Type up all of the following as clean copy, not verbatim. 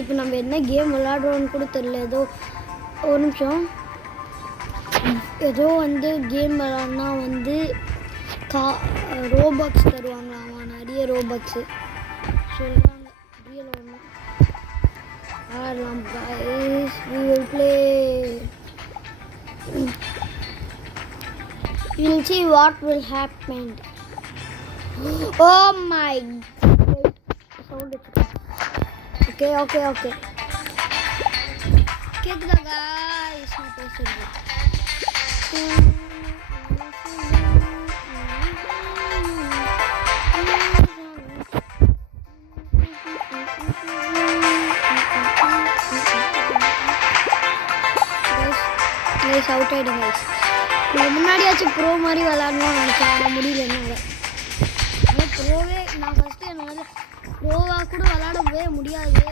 இப்போ நம்ம என்ன கேம் விளையாடுறோன்னு கூட தெரியல. ஏதோ ஒரு நிமிஷம். ஏதோ வந்து கேம் விளையாடினா வந்து ரோபாக்ஸ் தருவாங்களாமா, நிறைய ரோபாக்ஸு சொல்கிறாங்க. ரியல் ஒன்று ஆடலாம் guys, we will play. We will see what will happen. Oh my god, sound. Okay. கேக்குதா guys? நான் பேசுறது guys, அவுட் ஆயிடுங்க guys. நான் முன்னாடியாச்சும் ப்ரோ மாதிரி விளாடணும்னு நினச்சேன், ஆனால் முடியல என்னால். ஆனால் ப்ரோவே நான் ஃபஸ்ட்டு என்னால் ப்ரோவாக கூட விளாடவே முடியாது.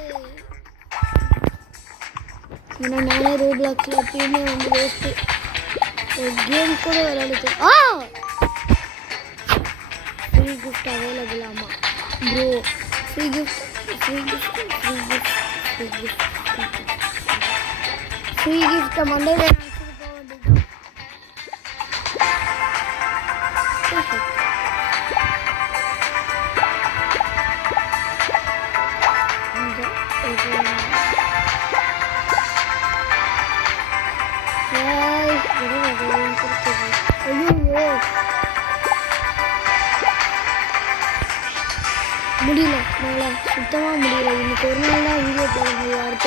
ஏன்னா நானே ரோப்ளாக்ஸில் எப்பயுமே வந்து வேஸ்ட்டு. ஒரு கேம் கூட விளையாடுது. Free gift available. ஆமாம் ப்ரோ, ஃப்ரீ கிஃப்ட்டை மண்டேல நினச்சிட்டு போக வேண்டியது. முடியல, என்னால் சுத்தமாக முடியல. இன்னைக்கு ஒரு நாள் தான் வீடியோ போட முடியும். அடுத்த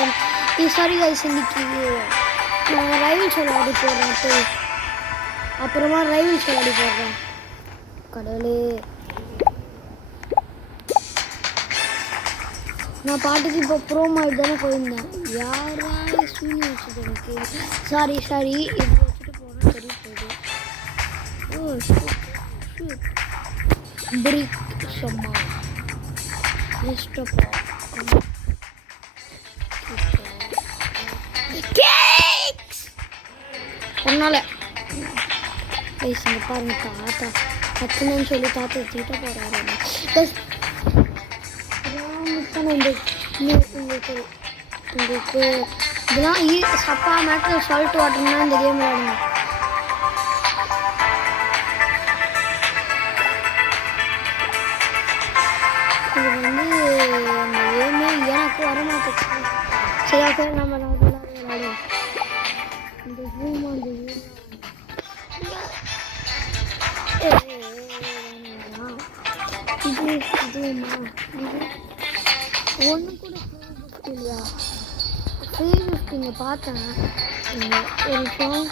சாரி கைஸ், இன்னைக்கு நான் ரைவல்ஸ் விளையாடி போடுறேன். அப்புறமா ரைவல்ஸ் விளையாடி போடுறேன். கடவுளே, நான் பாட்டுக்கு இப்போ ப்ரோ மாதிரி தானே போயிருந்தேன். யாராவது சூனி வச்சுட்டு எனக்கு சாரி இது வச்சுட்டு போனால் சரி போகுது. பிரிக் சும்மா ஒன்னால இங்கே பாருங்க, தாத்தா கத்துனு சொல்லி தாத்தா தீட்ட போகிறாரு. உங்களுக்கு இதெல்லாம் சப்பா மேட்டர் சால்ட் வாட்டர்னா இந்த கேம் விளையாடுங்க. இது வந்து அந்த கேமே எனக்கு வரமாட்டேன். சரி ஓகே, நம்ம விளையாடுவோம். இந்த ஜூமா ஒன்று கூட இல்லையா? ஃப்ரீ கிஃப்ட் இங்கே பார்த்தேன். இங்கே ஒரு நிமிஷம்.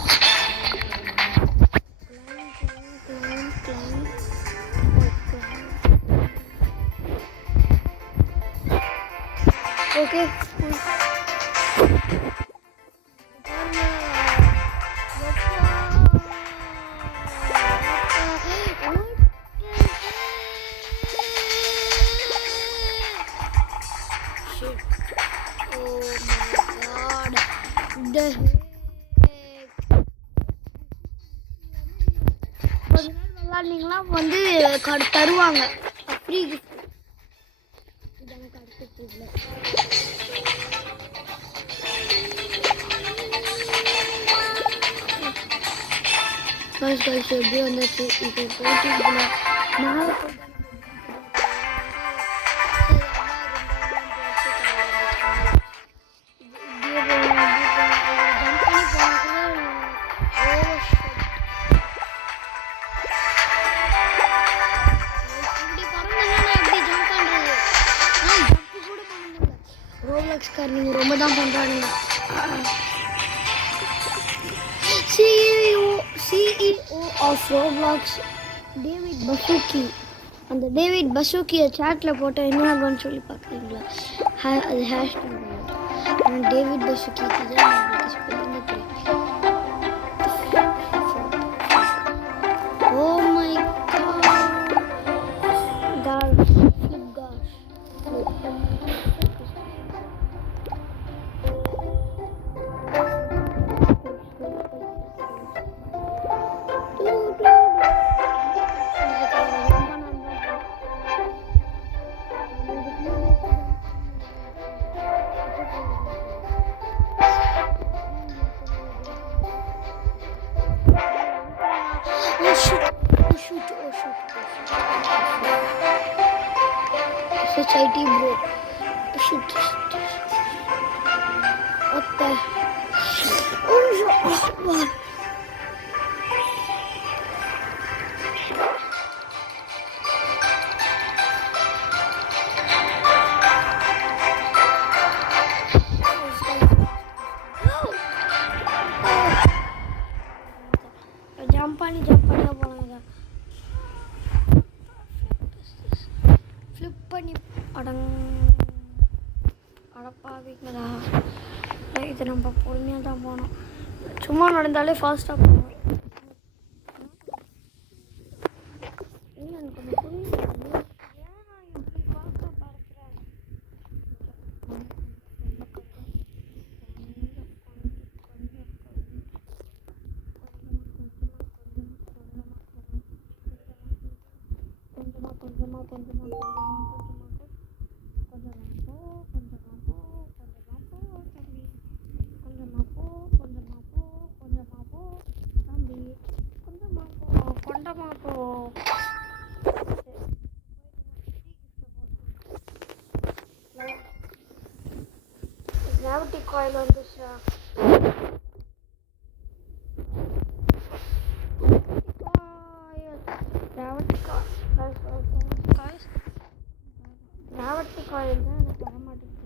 ஓகே, விளாட்னீங்களா வந்து தருவாங்க ஃப்ரீ கிஃப்ட். எனக்கு அடுத்து எப்படி வந்துச்சு இப்போ போயிட்டு மேலே நீங்கள் ரொம்ப தான் பண்ணுறாங்க. CEO of Roblox David Baszucki. அந்த டேவிட் பசூக்கியை சாட்டில் போட்டால் என்ன ஆகும்னு சொல்லி பார்க்குறீங்களா? அது ஹேஷ்டாக் டேவிட் பசூக்கி தான் ஸ்பெல்லிங் தெரியும். Oh my god, shoot. Oh shoot. Oh shoot. SHIT bro. Oh shoot. What the? Oh shit. Jump பண்ணி போனாங்க. ஃப்ளிப் பண்ணி அடப்பாவிங்களா. இது நம்ம பொறுமையாக தான் போனோம். சும்மா நடந்தாலே ஃபாஸ்ட்டாக போகணும். எனக்கு கொஞ்சம் புரியல. ஏன் நான் இப்படி ஃபாஸ்ட்டாக பார்க்குறேன்? கிராவிட்டி காயில் வந்துச்சா? கிராவிட்டி காயில் தான் எனக்கு வர மாட்டேங்குது.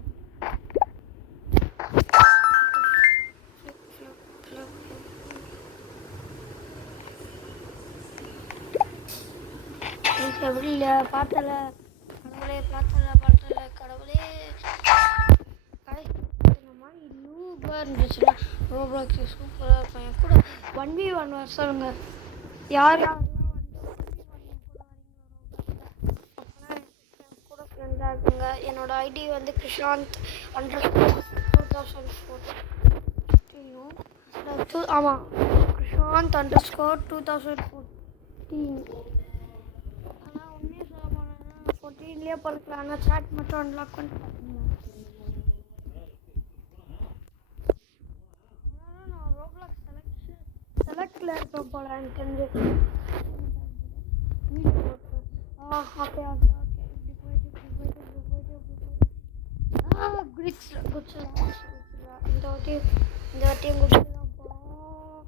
எப்படி பார்த்தல கடவுளே, பார்த்தல கடவுளே. லூபாக இருந்துச்சுன்னா ரோப்ளாக்ஸ் சூப்பராக இருக்கும். என் கூட 1v1 வருஷங்க. யார் கூட ஃப்ரெண்டாக இருக்குங்க. என்னோட ஐடி வந்து கிருஷாந்த் _2014. ஆமாம், கிருஷாந்த் _2014. ஆனால் உண்மையாக சொல்ல போனேன்னா 14லேயே பிறக்கலாம். ஆனால் சாட் மட்டும் அன்லாக் பண்ணிட்டு பார்த்தீங்களா? நான் ரோப்ளாக்ஸ் செலக்டில் இருப்பேன் போல எனக்கு தெரிஞ்சு. ஓகே இப்படி போயிட்டு குடிச்சிடலாம். இந்த வாட்டியும் குடிச்சிடலாம் போகிறோம்.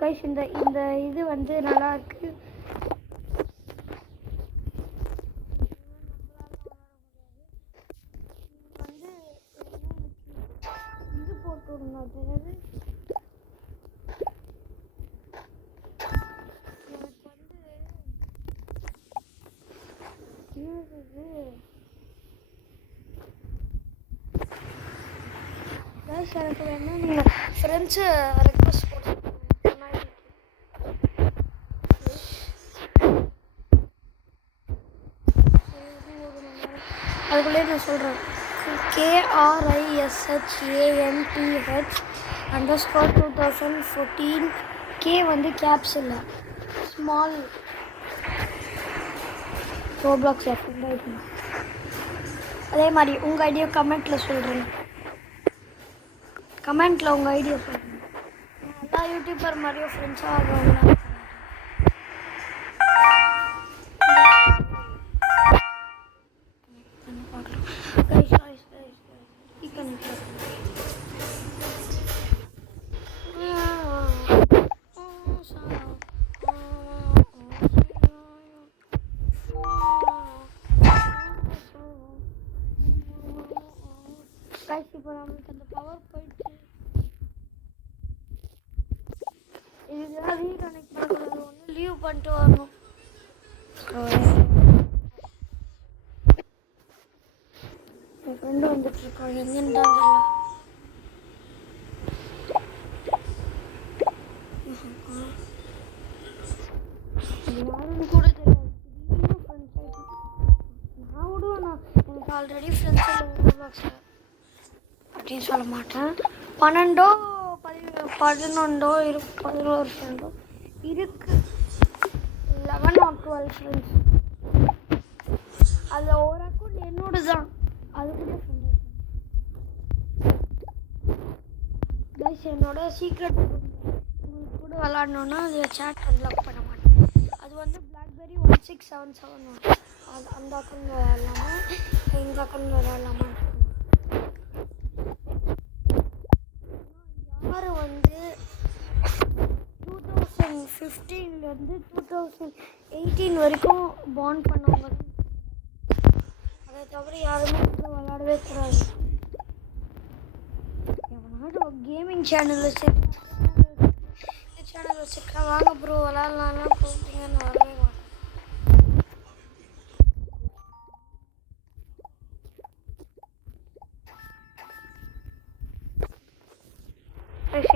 கைஸ் இந்த இது வந்து நல்லா இருக்கு. வந்து இது போட்டு விடுங்க. அதாவது எனக்கு வந்து கைஸ் எனக்கு வேணும் நீங்கள் ஃப்ரெண்ட்ஸு ரெக்வஸ்ட் போட்டு அதுக்குள்ளே நான் சொல்கிறேன். KRISHANTH_2014. கே வந்து கேப்ஸ் இல்லை, ஸ்மால் ரோப்ளாக்ஸ் ஃப்ரெண்ட். அதே மாதிரி உங்கள் ஐடியா கமெண்ட்டில் சொல்கிறேன். கமெண்ட்டில் உங்கள் ஐடியா சொல்கிறேன். எல்லா யூடியூபர் மாதிரியும் ஃப்ரெண்ட்ஸாக ஆகுவாங்க. இப்போ நம்மளுக்கு அந்த பவர் போயிடுச்சு. இதுதான் ரீகனெக்ட் பண்ணுறது. ஒன்று லீவ் பண்ணிட்டு வரணும். என் ஃப்ரெண்டு வந்துட்டுருக்கோம். எங்கேன்னு தான் தெரியல. யாருன்னு கூட தெரியாது. ஃப்ரெண்ட்ஸ் ஆகிட்டு நான் விடுவேண்ணா. எனக்கு ஆல்ரெடி ஃப்ரெண்ட்ஸ் இல்லை அப்படின்னு சொல்ல மாட்டேன். 12 11 11 ஃப்ரெண்டோ இருக்கு. 11 or 12 ஃப்ரெண்ட்ஸ். அதில் ஒரு அக்கௌண்ட் என்னோட தான். அது கூட ஃப்ரெண்ட். கைஸ் என்னோட சீக்ரெட் உங்களுக்கு கூட விளாடணுன்னா அது சேட் அன்லாக் பண்ண மாட்டேன். அது வந்து பிளாக்பெரி 1677 அது அந்த அக்கௌண்ட் விளாட்லாமா எங்கள் அக்கௌண்ட் விளாட்லாமான்னு யார் வந்து 2015லேருந்து 2018 வரைக்கும் பாண்ட் பண்ணவங்க அதை தவிர யாருமே விளாடவே கூடாது. எவனாவது ஒரு கேமிங் சேனல் வச்சுருக்கா வாங்க ப்ரோ விளாட்லாம் கூப்பிட்டீங்க நான் வரவே மாட்டேன்.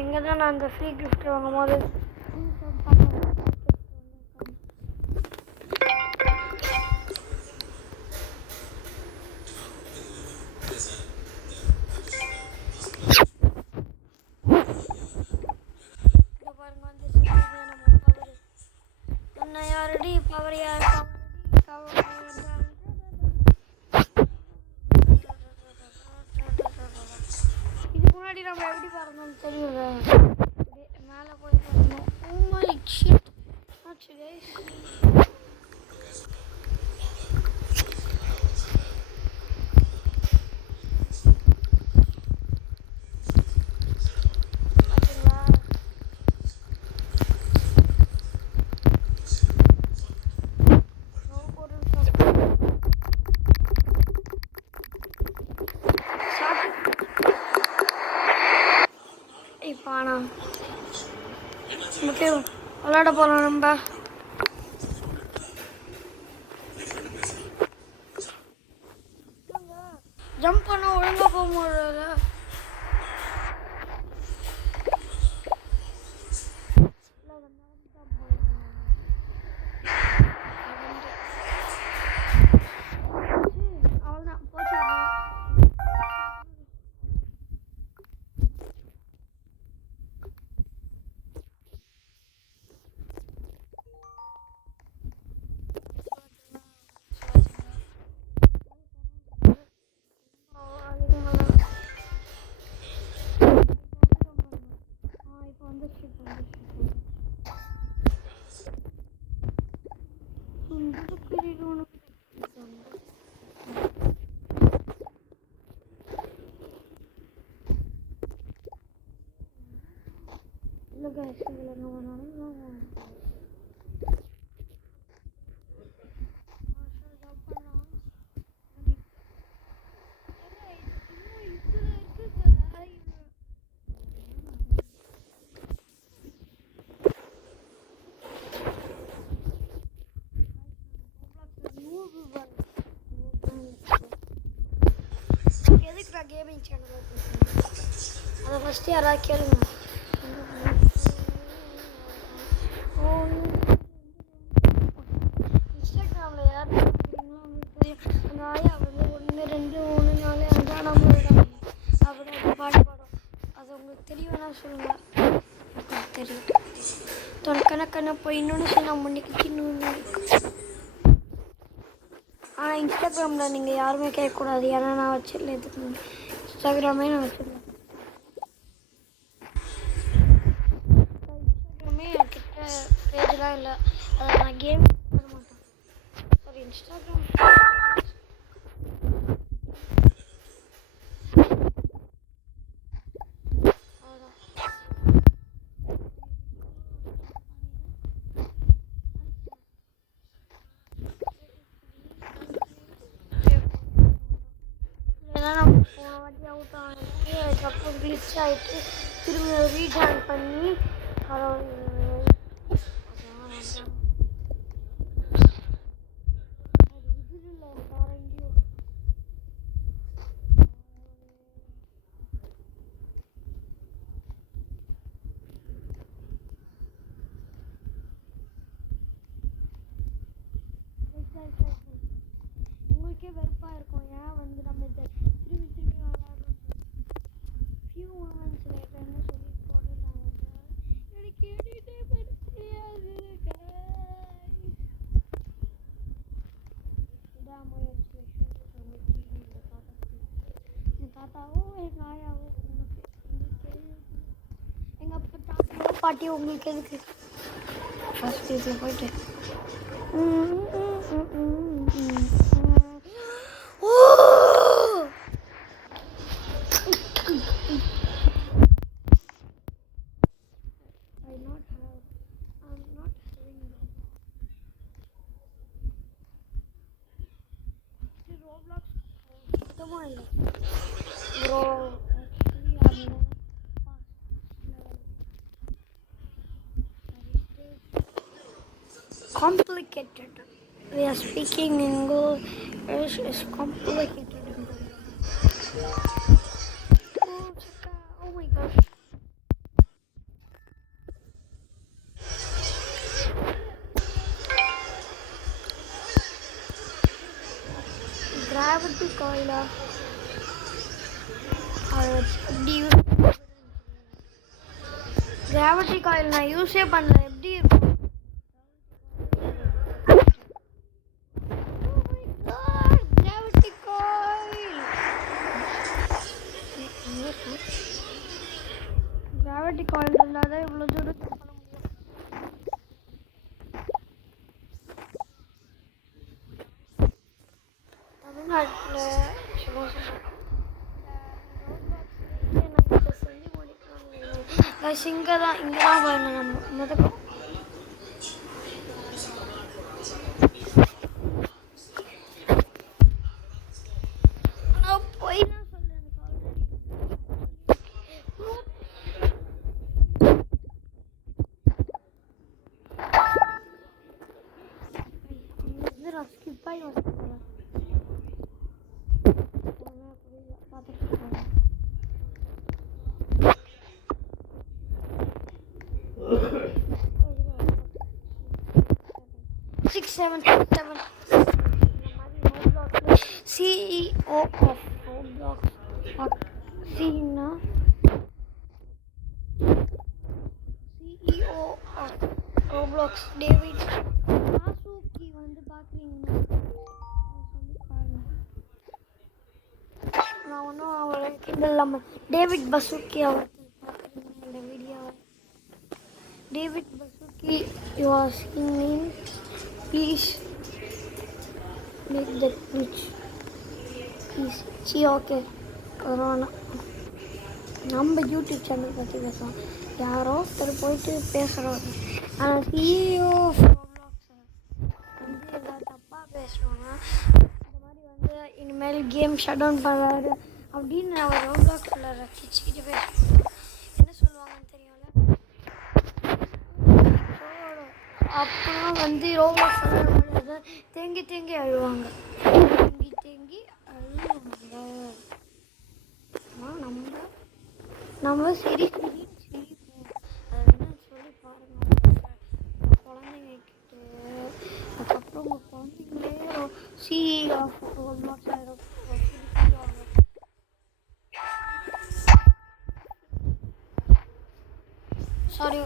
இங்கே தான் நான் அந்த ஃப்ரீ கிஃப்ட் வாங்கும் போது யாரடி பவர் யார் இதுக்கு முன்னாடி நம்ம எப்படி பறந்தோம்னு தெரியல மேலே போய் பறந்தோம். Oh my shit ஆச்சு guys. ஓகே விளாட போகலாம் நம்ம. ஜம்ப் பண்ண ஒழுங்காக போக முடியல. அவ்வளோதான் போச்சு. guys, எதுக்குடா கேமிங் சேனல் அதை ஃபஸ்ட்டு யாராவது கேளுங்க. இன்ஸ்டாகிராமில் யார் பார்க்குறீங்களோ அவங்களுக்கு தெரியும். அந்த ஆயா வந்து 1 2 3 4 5 நம்மளோட அப்படி பாட்டு பாடும். அது உங்களுக்கு தெரியவேணா சொல்லுங்கள். தெரியும் தொலைக்கணக்கான போய் இன்னொன்று சொன்னால் மணிக்கு இன்னொன்று. ஆனால் இன்ஸ்டாகிராமில் நீங்கள் யாருமே கேட்கக்கூடாது. ஏன்னா நான் வச்சிடல இதுக்கு இன்ஸ்டாகிராமே நான் வச்சிடல. இன்ஸ்டாகிராமே என்கிட்ட பேஜெலாம் இல்லை. அதை நான் கேம் பண்ண மாட்டேன். சாரி இன்ஸ்டாகிராம் போன வாட்டி அவுட் ஆகிட்டு அதுக்கப்புறம் கிளிச் ஆகிட்டு திரும்ப ரீஜாயின் பண்ணி அதை இது இல்லை வேற எங்கேயோ உங்களுக்கே வெறுப்பாக இருக்கும். ஏன் வந்து நம்ம இதை திரும்பி திரும்பி விளாடுறோம். ஃபியூ மூமெண்ட்ஸ் லேட்டர்னு சொல்லி போட்டுருந்தாங்க. எனக்கு எடிட்டே பண்ண தெரியாது. இதான் முயற்சி என் தாத்தாவோ எங்கள் ஆயாவோ உனக்கு தெரியும். பாட்டி உங்களுக்கு எதுக்கு ஃபர்ஸ்ட் இதில் போயிட்டு complicated. We are speaking English is complicated. Oh my gosh. Gravity coil. Gravity coil நான் யூஸே பண்ணல எப்படி இருக்கும் gravity coil gravity coil இல்லாத இவ்வளவு தூரம் பண்ண முடியும் தமிழ்நாட்டுல இங்கதான் பாருங்க நம்ம முதல்ல போய் நான் சொல்றேன் ஸ்கிப் ஆகி வச்சுக்கிறேன் 677 CEO of Roblox Sina CEO of Roblox David Basuki வந்து பாக்குறீங்கன்னா நான் ஒன்றும் அவரை கிண்டலாம டேவிட் பசுக்கி அவர் பார்க்குறீங்க இந்த வீடியோவை David Baszucki you are singing please make that rich please see okay corona நம்ம யூடியூப் சேனல் பற்றி பேசுவோம் யாரோ ஒருத்தர் போயிட்டு பேசுகிறோம் ஆனால் சிஇஓ வந்து எதாவது தப்பாக பேசுவாங்க இந்த மாதிரி வந்து இனிமேல் கேம் ஷட் டவுன் பண்ணுறாரு அப்படின்னு அவர் ரோப்ளாக்ஸில் ரசிச்சுக்கிட்டு பேசுவாங்க என்ன சொல்லுவாங்கன்னு தெரியும்ல அப்புறம் வந்து ரோப்ளாக்ஸ் தேங்கி தேங்கி அழுவாங்க தேங்கி அழுவாங்க நம்ம சரி சிரிப்போம் அதை வேணா சொல்லி பாருங்க குழந்தைங்க கிட்ட அதுக்கப்புறம் உங்கள் குழந்தைங்களே சிஇஓ ரோப்ளாக்ஸ் சாரி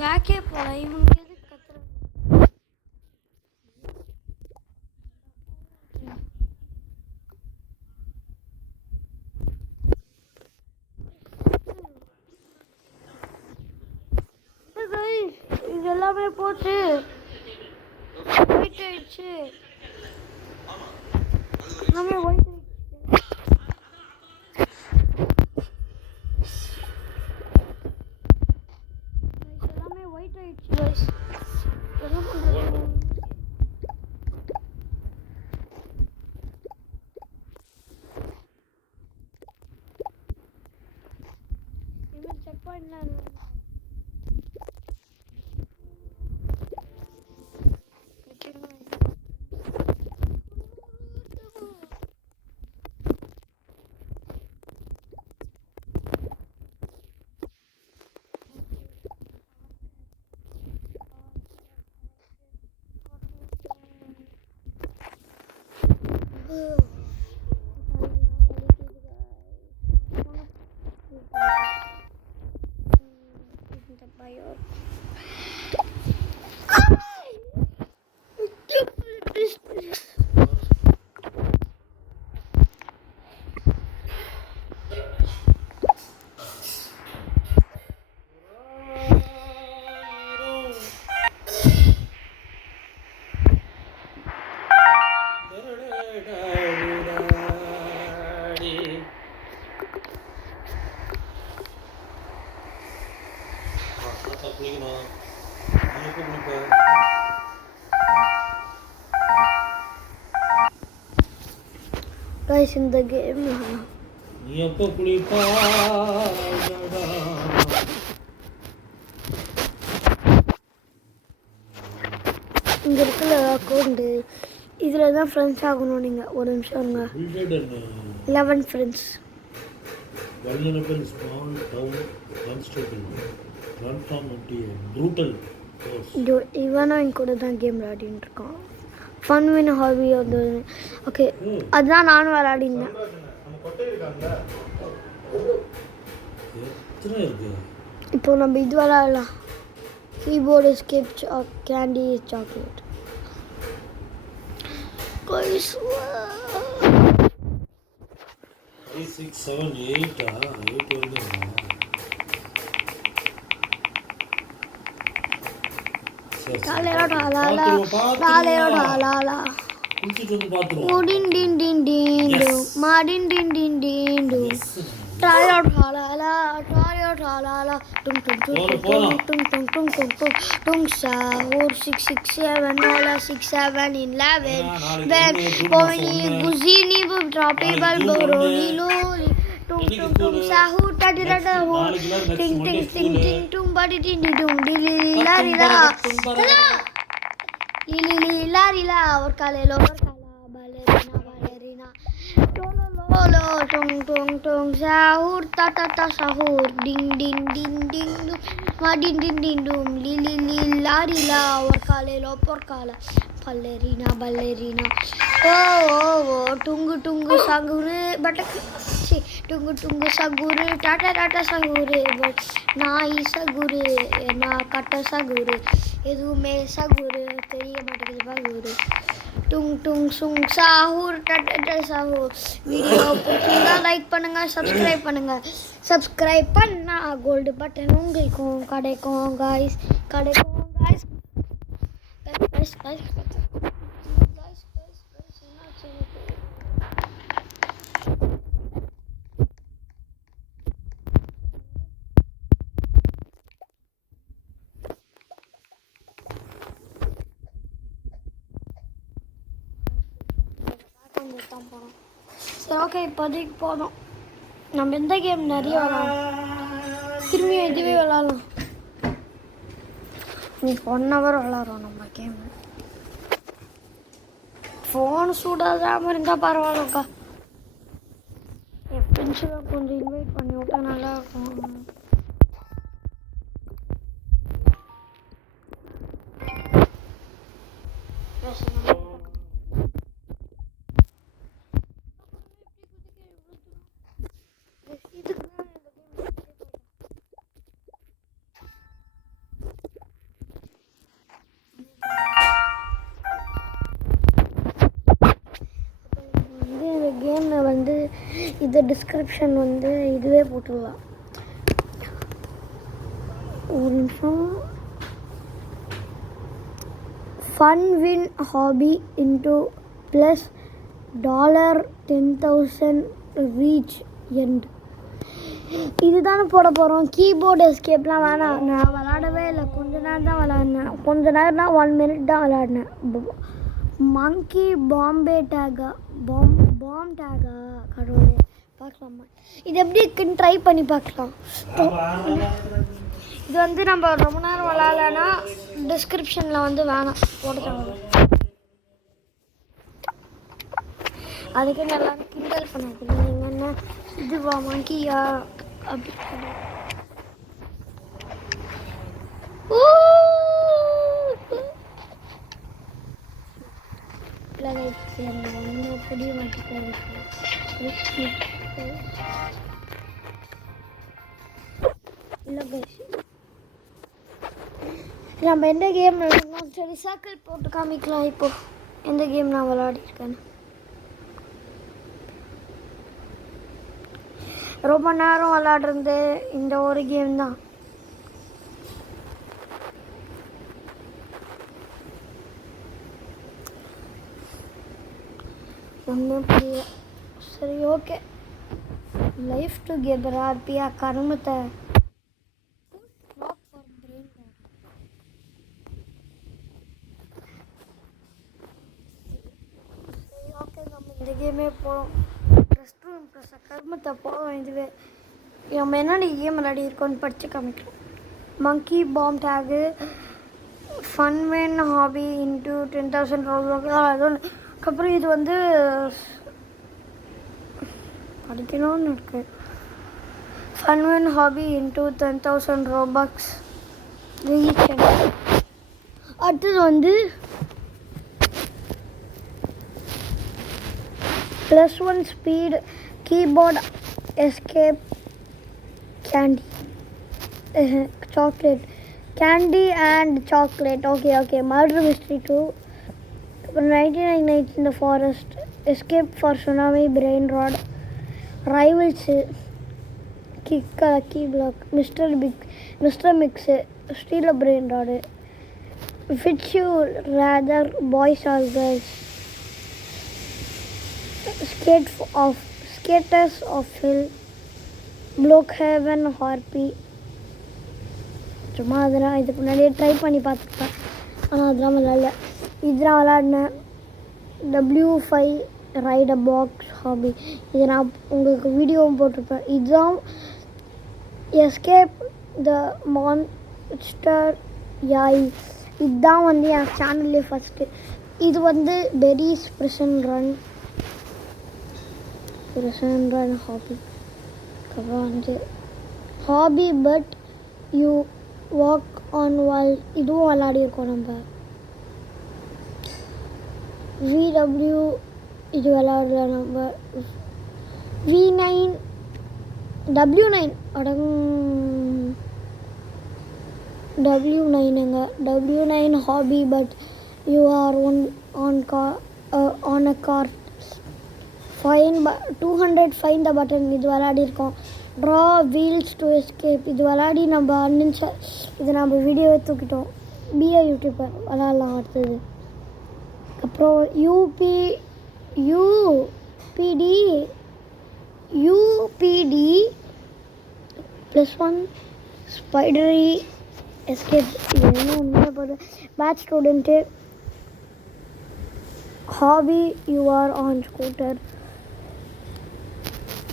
பேக்கே போல இவனுக்கு எதுக்கு கத்துறாங்க இது எல்லாமே போச்சு ஒயிட் ஆயிடுச்சு எல்லாமே ஒயிட் எல்லாமே ஒயிட் ஆயிடுச்சு guys. என்ன பண்றது இவன் செக் பண்ணலாம் guys இந்த கேம் நீ எப்போ குளிப்பா இங்கே இருக்கிற அக்கௌண்ட்டு இதில் தான் ஃப்ரெண்ட்ஸ் ஆகணும் நீங்கள் ஒரு நிமிஷம் இருங்க 11 friends vulnerable small town constable run from empty brutal force இவனும் என் கூட தான் கேம் விளையாடின்னு இருக்கான் ஃபன் வின் ஹாபி வந்து ஓகே அதுதான் நானும் விளையாடினேன் எத்தனை இருக்கு இப்போ நம்ம இது விளையாடலாம் keyboard scape candy chocolate guys 5 6 7 8 8 வருது Din din din din do, ma din din din din do. Try out halala, try out halala. Tum tum tum tum tum tum tum tum tum tum sahur 667 nola 67 in 11 when pony guzini droppable boroni loli. Tum tum tum sahur tadi tadi ho ting ting ting ting tum badi ting dum dili la la. Lili la la or kalelo or kala balerina balerina tolo lolo tong tong tong sahur ta ta ta sahur ding ding ding ding dum ma ding ding ding dum lili la la or kalelo or kala balerina balerina oh tungu tungu sagure batak tungu tungu sagure tata tata sagure but naai sagure na katta sagure எதுவுமே சகுரு தெரிய மாட்டேங்குது பகுரு டுங் டுங் Sangh சாஹூர் டட்ட சாஹூர் video பிடிச்சிருந்தா like பண்ணுங்க subscribe பண்ணா gold button உங்களுக்கும் கிடைக்கும் guys சரி okay இப்போதைக்கு போதும் நம்ம எந்த கேம் நிறைய விளாடலாம் திரும்பி இதுவே விளாடலாம் இன்னைக்கு 1 hour விளாட்றோம் நம்ம கேம் ஃபோன் சூடாகாமல் இருந்தால் பரவாயில்லக்கா என் ஃப்ரெண்ட்ஸுகளை கொஞ்சம் இன்வைட் பண்ணி விட்டா நல்லா இருக்கும் இது டிஸ்கிரிப்ஷன் வந்து இதுவே போட்டுடலாம். ஒரு நிமிஷம். Fun win obby into plus $10,000 reach end. இதுதானே போட போகிறோம். கீபோர்டு எஸ்கேப்லாம் வேணாம். நான் விளாடவே இல்லை, கொஞ்ச நேரம் தான் விளாட்னேன். கொஞ்ச நேரம் தான் 1 minute தான் விளாட்னேன். மங்கி பாம்பே டேகா பாம் டேகா கடவுளே பார்க்கலாமா? இது எப்படி இருக்குன்னு ட்ரை பண்ணி பார்க்கலாம். இது வந்து நம்ம ரொம்ப நேரம் விளாட்லன்னா டிஸ்கிரிப்ஷனில் வந்து வேணாம் போட்டுருவாங்க. அதுக்கு நல்லா கிண்டல் பண்ணாது. நீங்கள் என்ன இதுவா மங்கியா அப்படி ஒன்றும் புரிய மாட்டேங்குது. இல்லை கைஸ், நம்ம எந்த கேம் விளாடணும்? சரி சர்க்கிள் போட்டு காமிக்கலாம். இப்போ எந்த கேம் நான் விளையாடிருக்கேன்னு. ரொம்ப நேரம் விளாடுறது இந்த ஒரு கேம் தான். ஒன்றும் புரிய. சரி ஓகே, லைஃப் டுகெதர் ஹாப்பியா கருமத்தை. ஓகே, நம்ம இந்த கேமே போகிறோம். ரெஸ்ட் ரூம் ப்ளஸ் கருமத்தை போகிறோம். இதுவே நம்ம என்னென்ன கேம் விளையாடி இருக்கோன்னு படித்து காமிக்கிறோம். Monkey bomb tag, fun win obby into 10,000 அதுக்கப்புறம் இது வந்து படிக்கணும்னு இருக்கு. Fun win obby into 10,000 Robux reach. அடுத்தது வந்து +1 speed keyboard escape candy chocolate candy and chocolate. Okay, murder mystery 2. 99 nights in the forest, escape for tsunami, brain rot, rivals, kick a key block, Mr. Mix, steal a brain rod, which you rather, boys or girls, skaters of hill, Blockhaven harpy. சும்மா அதெல்லாம் இதுக்கு முன்னாடியே try பண்ணி பார்த்துருப்பேன், ஆனால் அதெல்லாம் விளாட்ல. இதெல்லாம் விளாட்னேன். W5 right அ box hobby. இது நான் உங்களுக்கு வீடியோவும் போட்டிருப்பேன். இதுதான் எஸ்கேப் த மான்ஸ்டர் யாய். இதுதான் வந்து என் சேனல்லே ஃபஸ்ட்டு. இது வந்து பெரிஸ் ப்ரிசன் ரன் ஹாபி. அப்புறம் வந்து obby but you walk on wall. இதுவும் விளாடிருக்கோம் நம்ம. VW இது விளாடல நம்ம. V9 W9 W9ங்க. W9 obby but you are on a car. 200 fine the button. இது விளாடிருக்கோம். Draw wheels to escape. இது விளாடி நம்ம இது நம்ம வீடியோவை தூக்கிட்டோம். பிஏ யூடியூபர் விளாட்லாம். அடுத்தது அப்புறம் யூபிடி +1 ஸ்பைடரி எஸ்கேப். இது என்ன ஒன்றுமே போது. Bad student obby you are on scooter.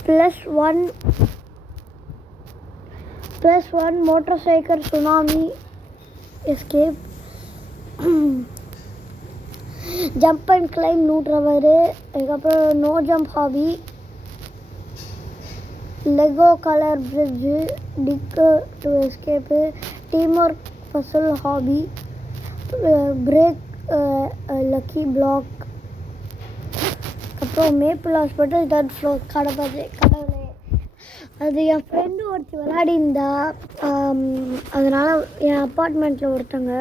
+1 motorcycle tsunami escape. Jump and climb நூற்றவர். அதுக்கப்புறம் no jump obby. Lego colour bridge dig to escape. Team work puzzle obby. Break lucky block. அப்புறம் maple hospital 3rd floor. கடவுளே அது என் friend ஒருத்தி விளையாடிருந்தா. அதனால் என் அப்பார்ட்மெண்ட்டில் ஒருத்தங்க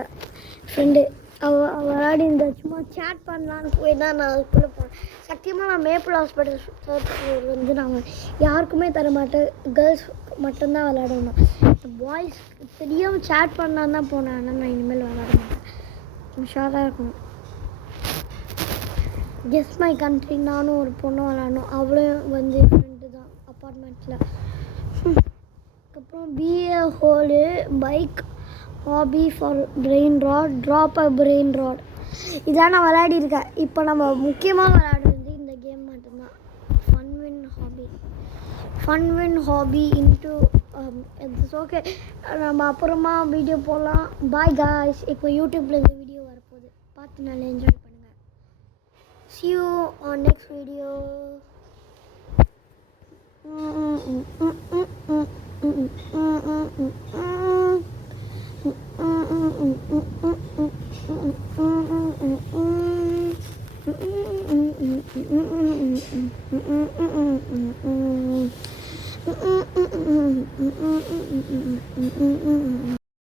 friend விளையாடி இந்த சும்மா சேட் பண்ணலான்னு போய் தான் நான் அதுக்குள்ளே போனேன். சத்தியமாக நான் மேப்பிள் ஹாஸ்பிட்டல் வந்து நாங்கள் யாருக்குமே தர மாட்டேன், கேர்ள்ஸ் மட்டும்தான் விளையாடணும். பாய்ஸ் தெரியாமல் சேட் பண்ணலான்னு தான் போனேன். ஆனால் நான் இனிமேல் விளையாட மாட்டேன், உஷாராக இருக்கணும். கெஸ் மை கண்ட்ரி நானும் ஒரு பொண்ணு விளையாடணும், அவளும் வந்து என் ஃப்ரெண்டு தான் அப்பார்ட்மெண்ட்டில். அதுக்கப்புறம் பிஏ ஹோலு bike hobby for brain rot drop a brain rot இதெல்லாம் நான் விளையாடிருக்கேன். இப்போ நம்ம முக்கியமாக விளையாடுறது இந்த கேம் மட்டும்தான். Fun win hobby into it's okay. நம்ம அப்புறமா வீடியோ போடலாம். Bye guys. இப்போ யூடியூப்பில் இந்த வீடியோ வரப்போகுது, பார்த்து நல்லா என்ஜாய் பண்ணுங்கள். see you on next video.